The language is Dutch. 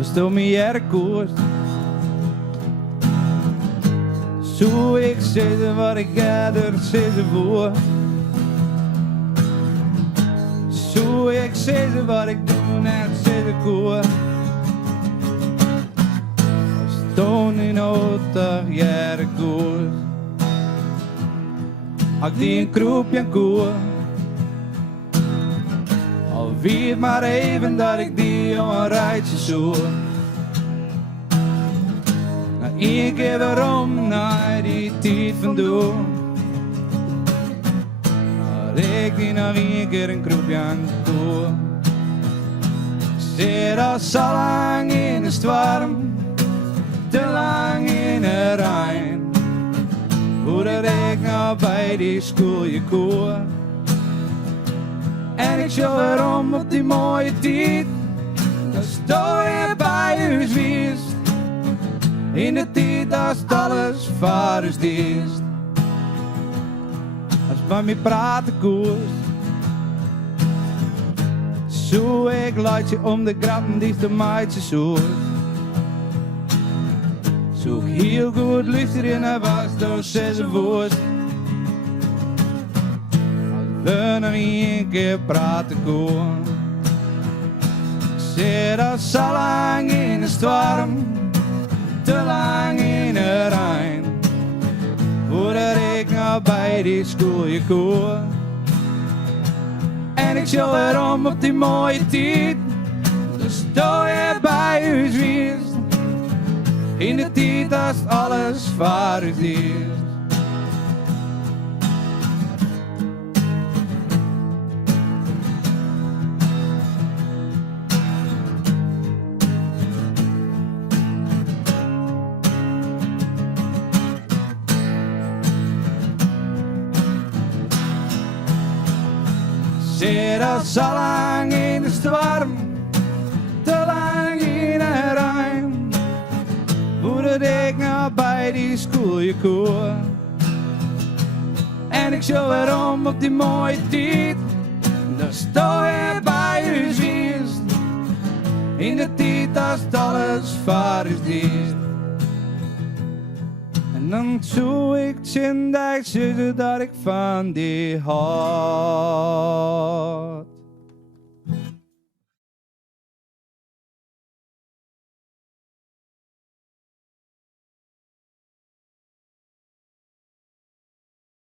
als het om je jaren koert. Zo ik zitten wat ik ga er zitten voor. Zo ik zitten wat ik doe net zitten koer. Als toon in 80 jaren koert. Als die een kroepje aan koer. Al weet maar even dat ik die een rijtje zoek. Na één keer waarom naar die tijd vandoor. Maar ik die nog één keer een kroepje aan koer. Ik zit al zo lang in de storm, te lang in de Rijn. Hoe dat ik nou bij die schoolje koer. En ik show erom op die mooie tijd. Dan sta je bij uw zwiest. In de tijd als alles voor uw dienst. Als bij mij praten koers. Zo ik laat je om de grappen die de meidjes zoekt. Zoek heel goed luisteren naar wat door zes woord. We nog één keer praten kon. Ik zit al zo lang in de storm, te lang in de Rijn. Voordat ik nou bij die schoolje koor. En ik show erom op die mooie tijd. Dan sta je bij uw zwiest. In de tijd als alles voor u is. Zit al zo lang in de storm, te lang in de Rijn. Voordat ik nou bij die schoolje koor. En ik show erom op die mooie tijd. Dan sta je bij uw zwiest. In de tijd als het alles voor is dicht. En dan zoek ik zin dat ik van die hart.